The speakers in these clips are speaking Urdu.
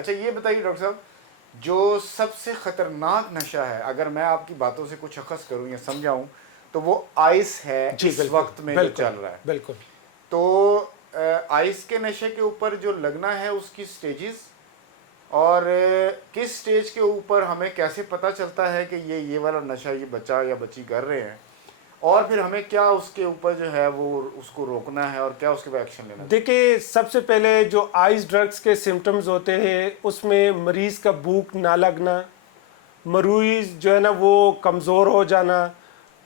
اچھا یہ بتائیے ڈاکٹر صاحب، جو سب سے خطرناک نشہ ہے اگر میں آپ کی باتوں سے کچھ اخذ کروں یا سمجھاؤں تو وہ آئس ہے اس وقت میں جو چل رہا ہے. بالکل. تو آئس کے نشے کے اوپر جو لگنا ہے اس کی سٹیجز، اور کس سٹیج کے اوپر ہمیں کیسے پتہ چلتا ہے کہ یہ والا نشہ یہ بچہ یا بچی کر رہے ہیں، اور پھر ہمیں کیا اس کے اوپر جو ہے وہ اس کو روکنا ہے اور کیا اس کے اوپر ایکشن لینا ہے؟ دیکھیں سب سے پہلے جو آئس ڈرگز کے سمٹمز ہوتے ہیں اس میں مریض کا بھوک نہ لگنا، مریض جو ہے نا وہ کمزور ہو جانا،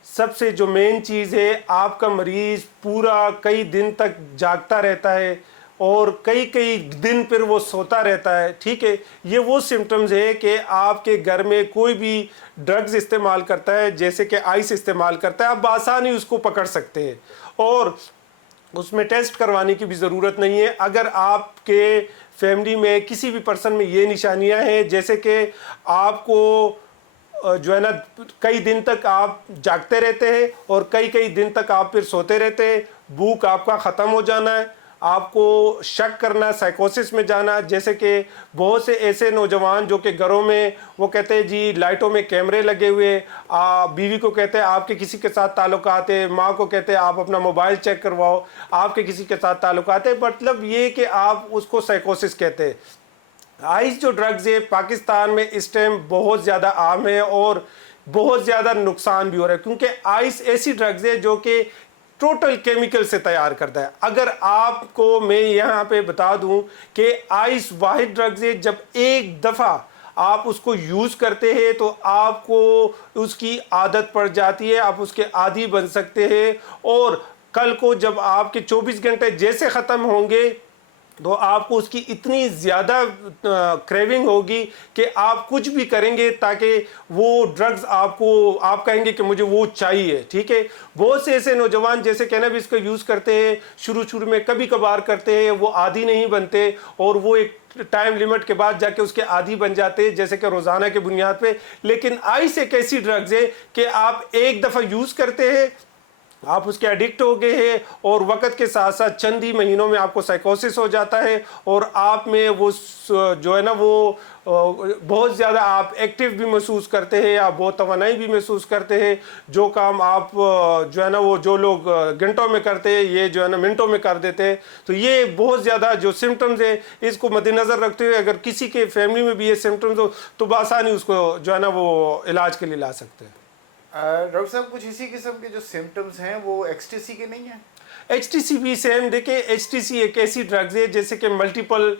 سب سے جو مین چیز ہے آپ کا مریض پورا کئی دن تک جاگتا رہتا ہے اور کئی دن پھر وہ سوتا رہتا ہے. ٹھیک ہے، یہ وہ سمٹمز ہے کہ آپ کے گھر میں کوئی بھی ڈرگز استعمال کرتا ہے جیسے کہ آئس استعمال کرتا ہے، آپ بآسانی اس کو پکڑ سکتے ہیں اور اس میں ٹیسٹ کروانے کی بھی ضرورت نہیں ہے. اگر آپ کے فیملی میں کسی بھی پرسن میں یہ نشانیاں ہیں جیسے کہ آپ کو جو ہے نا کئی دن تک آپ جاگتے رہتے ہیں اور کئی دن تک آپ پھر سوتے رہتے ہیں، بھوک آپ کا ختم ہو جانا ہے، آپ کو شک کرنا، سائیکوسس میں جانا، جیسے کہ بہت سے ایسے نوجوان جو کہ گھروں میں وہ کہتے ہیں جی لائٹوں میں کیمرے لگے ہوئے، بیوی کو کہتے ہیں آپ کے کسی کے ساتھ تعلقات ہیں، ماں کو کہتے ہیں آپ اپنا موبائل چیک کرواؤ، آپ کے کسی کے ساتھ تعلقات ہیں، مطلب یہ کہ آپ اس کو سائیکوسس کہتے ہیں. آئس جو ڈرگز ہے پاکستان میں اس ٹائم بہت زیادہ عام ہے اور بہت زیادہ نقصان بھی ہو رہا ہے، کیونکہ آئس ایسی ڈرگز ہے جو کہ ٹوٹل کیمیکل سے تیار کرتا ہے. اگر آپ کو میں یہاں پہ بتا دوں کہ آئس واحد ڈرگز ہے، جب ایک دفعہ آپ اس کو یوز کرتے ہیں تو آپ کو اس کی عادت پڑ جاتی ہے، آپ اس کے عادی بن سکتے ہیں، اور کل کو جب آپ کے 24 گھنٹے جیسے ختم ہوں گے تو آپ کو اس کی اتنی زیادہ کریونگ ہوگی کہ آپ کچھ بھی کریں گے تاکہ وہ ڈرگز آپ کہیں گے کہ مجھے وہ چاہیے. ٹھیک ہے، بہت سے ایسے نوجوان جیسے کینابیس کا یوز کرتے ہیں، شروع میں کبھی کبھار کرتے ہیں، وہ عادی نہیں بنتے اور وہ ایک ٹائم لیمٹ کے بعد جا کے اس کے عادی بن جاتے ہیں جیسے کہ روزانہ کے بنیاد پہ. لیکن آئس ایک ایسی ڈرگز ہے کہ آپ ایک دفعہ یوز کرتے ہیں، آپ اس کے ایڈکٹ ہو گئے ہیں اور وقت کے ساتھ ساتھ چند ہی مہینوں میں آپ کو سائیکوسس ہو جاتا ہے اور آپ میں وہ جو ہے نا وہ بہت زیادہ آپ ایکٹیو بھی محسوس کرتے ہیں، آپ بہت توانائی بھی محسوس کرتے ہیں. جو کام آپ جو ہے نا وہ جو لوگ گھنٹوں میں کرتے ہیں یہ جو ہے نا منٹوں میں کر دیتے ہیں. تو یہ بہت زیادہ جو سمٹمز ہے اس کو مد نظر رکھتے ہوئے اگر کسی کے فیملی میں بھی یہ سمٹمز ہو تو بآسانی اس کو جو ہے نا وہ علاج کے لیے لا سکتے ہیں. ڈاکٹر صاحب کچھ اسی قسم کے جو سمٹمز ہیں وہ ایکس ٹی سی کے نہیں ہیں؟ ایچ ٹی سی بھی سیم. دیکھیں ایچ ٹی سی ایک ایسی ڈرگز ہے جیسے کہ ملٹیپل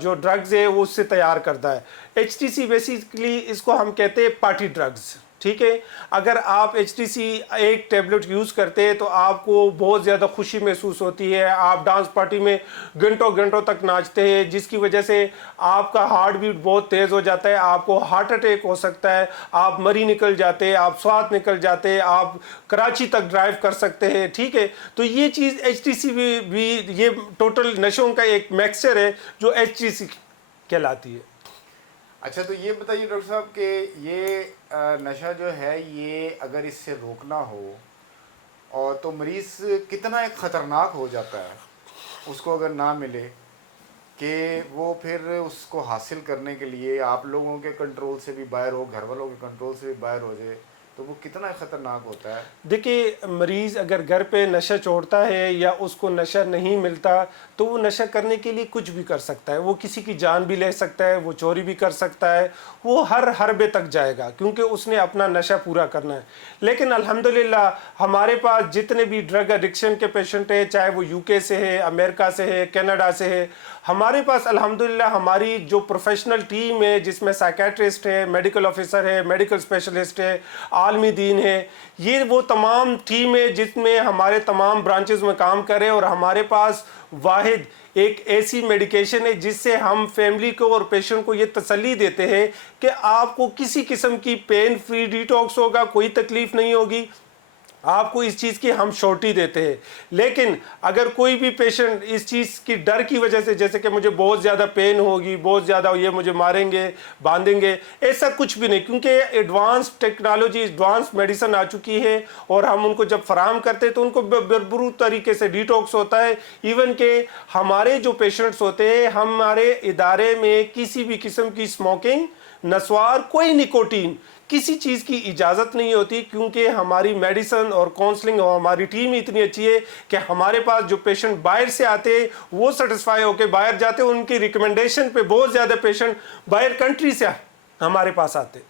جو ڈرگز ہے وہ اس سے تیار کرتا ہے. ایچ ٹی سی بیسیکلی اس کو ہم کہتے ہیں پارٹی ڈرگز. ٹھیک ہے، اگر آپ ایچ ٹی سی ایک ٹیبلٹ یوز کرتے ہیں تو آپ کو بہت زیادہ خوشی محسوس ہوتی ہے، آپ ڈانس پارٹی میں گھنٹوں تک ناچتے ہیں جس کی وجہ سے آپ کا ہارٹ بیٹ بہت تیز ہو جاتا ہے، آپ کو ہارٹ اٹیک ہو سکتا ہے، آپ مری نکل جاتے ہیں، آپ سوات نکل جاتے ہیں، آپ کراچی تک ڈرائیو کر سکتے ہیں. ٹھیک ہے، تو یہ چیز ایچ ٹی سی بھی یہ ٹوٹل نشوں کا ایک میکسچر ہے جو ایچ ٹی سی کہلاتی ہے. اچھا تو یہ بتائیے ڈاکٹر صاحب کہ یہ نشہ جو ہے یہ اگر اس سے روکنا ہو اور تو مریض کتنا ایک خطرناک ہو جاتا ہے اس کو اگر نہ ملے کہ وہ پھر اس کو حاصل کرنے کے لیے آپ لوگوں کے کنٹرول سے بھی باہر ہو، گھر والوں کے کنٹرول سے بھی باہر ہو جائے تو وہ کتنا خطرناک ہوتا ہے؟ دیکھیے مریض اگر گھر پہ نشہ چھوڑتا ہے یا اس کو نشہ نہیں ملتا تو وہ نشہ کرنے کے لیے کچھ بھی کر سکتا ہے، وہ کسی کی جان بھی لے سکتا ہے، وہ چوری بھی کر سکتا ہے، وہ ہر حربے تک جائے گا کیونکہ اس نے اپنا نشہ پورا کرنا ہے. لیکن الحمدللہ ہمارے پاس جتنے بھی ڈرگ ایڈکشن کے پیشنٹ ہیں چاہے وہ یو کے سے ہے، امریکہ سے ہے، کینیڈا سے ہے، ہمارے پاس الحمدللہ ہماری جو پروفیشنل ٹیم ہے جس میں سائیکیٹرسٹ ہے، میڈیکل آفیسر ہے، میڈیکل اسپیشلسٹ ہے، عالمی دین ہے، یہ وہ تمام ٹیم ہے جس میں ہمارے تمام برانچز میں کام کرے اور ہمارے پاس واحد ایک ایسی میڈیکیشن ہے جس سے ہم فیملی کو اور پیشنٹ کو یہ تسلی دیتے ہیں کہ آپ کو کسی قسم کی پین فری ڈیٹاکس ہوگا، کوئی تکلیف نہیں ہوگی. آپ کو اس چیز کی ہم شورٹی دیتے ہیں. لیکن اگر کوئی بھی پیشنٹ اس چیز کی ڈر کی وجہ سے, جیسے کہ مجھے بہت زیادہ پین ہوگی, بہت زیادہ یہ مجھے ماریں گے, باندھیں گے, ایسا کچھ بھی نہیں, کیونکہ ایڈوانس ٹیکنالوجی, ایڈوانس میڈیسن آ چکی ہے, اور ہم ان کو جب فراہم کرتے ہیں تو ان کو بھرپور طریقے سے ڈیٹاکس ہوتا ہے. ایون کہ ہمارے جو پیشنٹس ہوتے ہیں, ہمارے ادارے میں کسی بھی قسم کی اسموکنگ, نسوار, کوئی نکوٹین, کسی چیز کی اجازت نہیں ہوتی, کیونکہ ہماری میڈیسن اور کاؤنسلنگ اور ہماری ٹیم اتنی اچھی ہے کہ ہمارے پاس جو پیشنٹ باہر سے آتے ہیں وہ سیٹسفائی ہو کے باہر جاتے ہیں. ان کی ریکمنڈیشن پہ بہت زیادہ پیشنٹ باہر کنٹری سے ہمارے پاس آتے ہیں.